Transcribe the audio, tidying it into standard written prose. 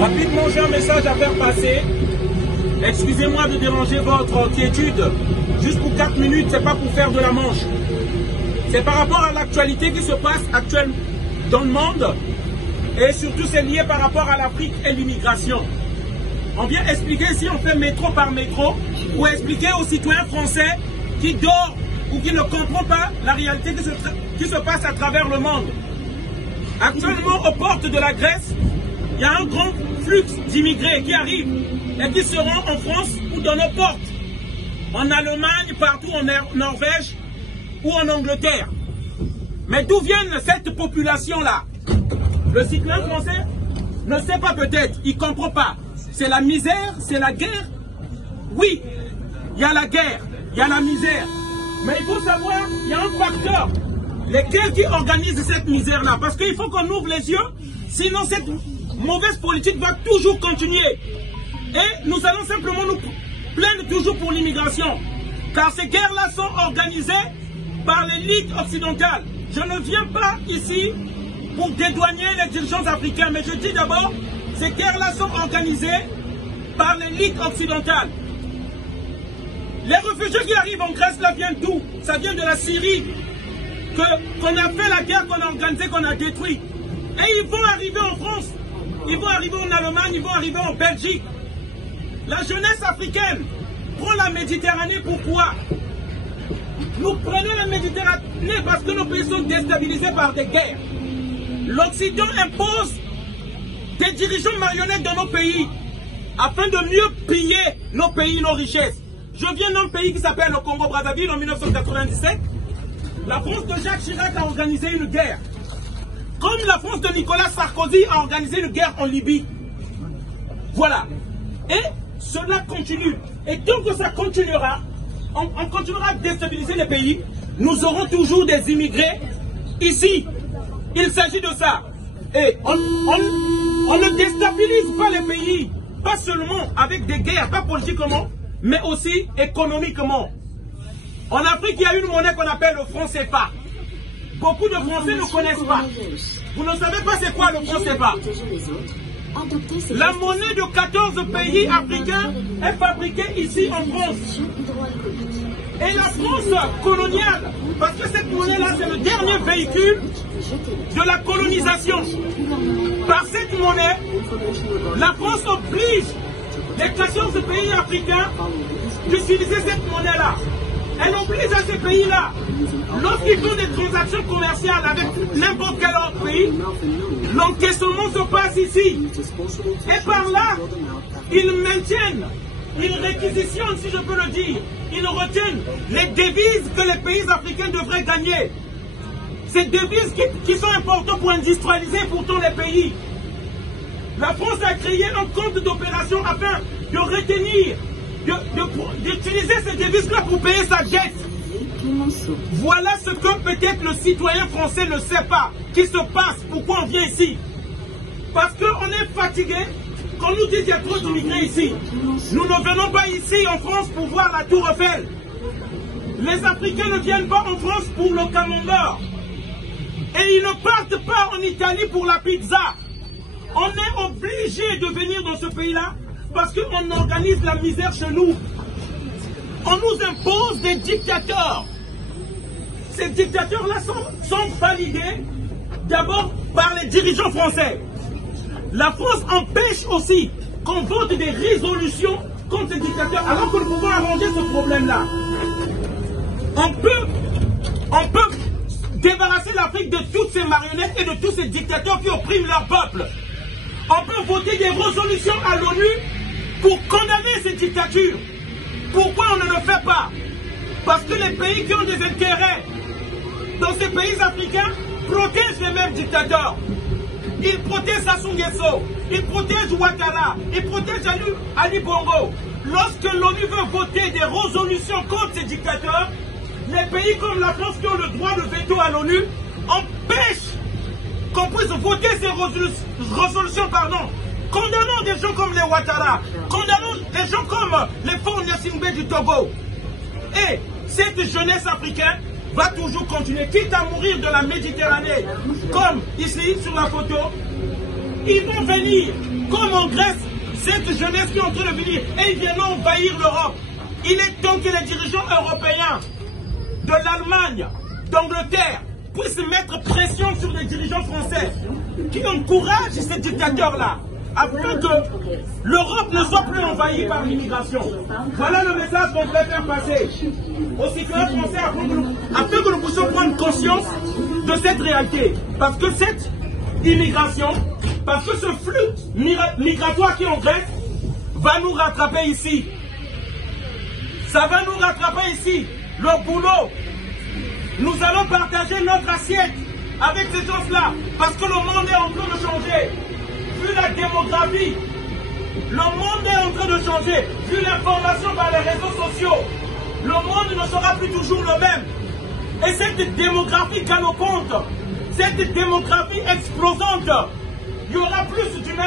Rapidement, j'ai un message à faire passer. Excusez-moi de déranger votre quiétude. Juste pour 4 minutes, c'est pas pour faire de la manche. C'est par rapport à l'actualité qui se passe actuellement dans le monde. Et surtout, c'est lié par rapport à l'Afrique et l'immigration. On vient expliquer, si on fait métro par métro, pour expliquer aux citoyens français qui dorment ou qui ne comprennent pas la réalité qui se passe à travers le monde. Actuellement, aux portes de la Grèce, il y a un grand flux d'immigrés qui arrivent et qui seront en France ou dans nos portes. En Allemagne, partout en Norvège ou en Angleterre. Mais d'où viennent cette population-là? Le citoyen français ne sait pas peut-être, il ne comprend pas. C'est la misère, c'est la guerre. Oui, il y a la guerre, il y a la misère. Mais il faut savoir, il y a un facteur. Lesquels qui organisent cette misère-là? Parce qu'il faut qu'on ouvre les yeux, sinon cette mauvaise politique va toujours continuer. Et nous allons simplement nous plaindre toujours pour l'immigration. Car ces guerres-là sont organisées par l'élite occidentale. Je ne viens pas ici pour dédouaner les dirigeants africains, mais je dis d'abord, ces guerres-là sont organisées par l'élite occidentale. Les réfugiés qui arrivent en Grèce, là, viennent d'où? Ça vient de la Syrie, qu'on a fait la guerre, qu'on a organisée, qu'on a détruite. Et ils vont arriver en France, ils vont arriver en Allemagne, ils vont arriver en Belgique. La jeunesse africaine prend la Méditerranée, pourquoi? Nous prenons la Méditerranée parce que nos pays sont déstabilisés par des guerres. L'Occident impose des dirigeants marionnettes dans nos pays afin de mieux piller nos pays, nos richesses. Je viens d'un pays qui s'appelle le Congo-Brazzaville en 1997. La France de Jacques Chirac a organisé une guerre. Comme la France de Nicolas Sarkozy a organisé une guerre en Libye. Voilà. Et cela continue. Et tant que ça continuera, on continuera à déstabiliser les pays. Nous aurons toujours des immigrés ici. Il s'agit de ça. Et on ne déstabilise pas les pays, pas seulement avec des guerres, pas politiquement, mais aussi économiquement. En Afrique, il y a une monnaie qu'on appelle le franc CFA. Beaucoup de Français ne connaissent pas. Vous ne savez pas c'est quoi le franc CFA. La monnaie de 14 pays africains est fabriquée ici en France. Et la France coloniale, parce que cette monnaie-là, c'est le dernier véhicule de la colonisation. Par cette monnaie, la France oblige les 14 pays africains d'utiliser cette monnaie-là. Elle oblige à ces pays-là, lorsqu'ils font des transactions commerciales avec n'importe quel autre pays, l'encaissement se passe ici. Et par là, ils maintiennent, ils réquisitionnent, si je peux le dire, ils retiennent les devises que les pays africains devraient gagner. Ces devises qui sont importantes pour industrialiser pourtant les pays. La France a créé un compte d'opération afin de retenir, d'utiliser ces devises-là pour payer sa dette. Voilà ce que peut-être le citoyen français ne sait pas, qui se passe, pourquoi on vient ici. Parce qu'on est fatigué, qu'on nous dit qu'il y a trop d'immigrés ici. Nous ne venons pas ici en France pour voir la Tour Eiffel. Les Africains ne viennent pas en France pour le camembert. Et ils ne partent pas en Italie pour la pizza. On est obligé de venir dans ce pays-là parce qu'on organise la misère chez nous. On nous impose des dictateurs. Ces dictateurs-là sont validés d'abord par les dirigeants français. La France empêche aussi qu'on vote des résolutions contre ces dictateurs alors que nous pouvons arranger ce problème-là. On peut débarrasser l'Afrique de toutes ces marionnettes et de tous ces dictateurs qui oppriment leur peuple. On peut voter des résolutions à l'ONU pour condamner ces dictatures. Pourquoi on ne le fait pas? Parce que les pays qui ont des intérêts dans ces pays africains protègent les mêmes dictateurs. Ils protègent Sassou Nguesso, ils protègent Ouattara, ils protègent Ali Bongo. Lorsque l'ONU veut voter des résolutions contre ces dictateurs, les pays comme la France qui ont le droit de veto à l'ONU empêchent qu'on puisse voter ces résolutions, condamnant des gens comme les Ouattara, condamnant des gens comme les Faure Gnassingbé du Togo. Et cette jeunesse africaine va toujours continuer, quitte à mourir de la Méditerranée, comme ici sur la photo, Ils vont venir, comme en Grèce, cette jeunesse qui est en train de venir, et ils viennent envahir l'Europe. Il est temps que les dirigeants européens de l'Allemagne, d'Angleterre, puissent mettre pression sur les dirigeants français qui encouragent ces dictateurs-là, afin que l'Europe ne soit plus envahie par l'immigration. Voilà le message qu'on voulait faire passer aux citoyens français afin que nous puissions prendre conscience de cette réalité. Parce que cette immigration, parce que ce flux migratoire qui est en Grèce va nous rattraper ici. Ça va nous rattraper ici. Le boulot. Nous allons partager notre assiette avec ces gens-là. Parce que le monde est en train de changer. Vu la démographie, le monde est en train de changer. Vu l'information par les réseaux sociaux, le monde ne sera plus toujours le même. Et cette démographie galopante, cette démographie explosante, il y aura plus d'une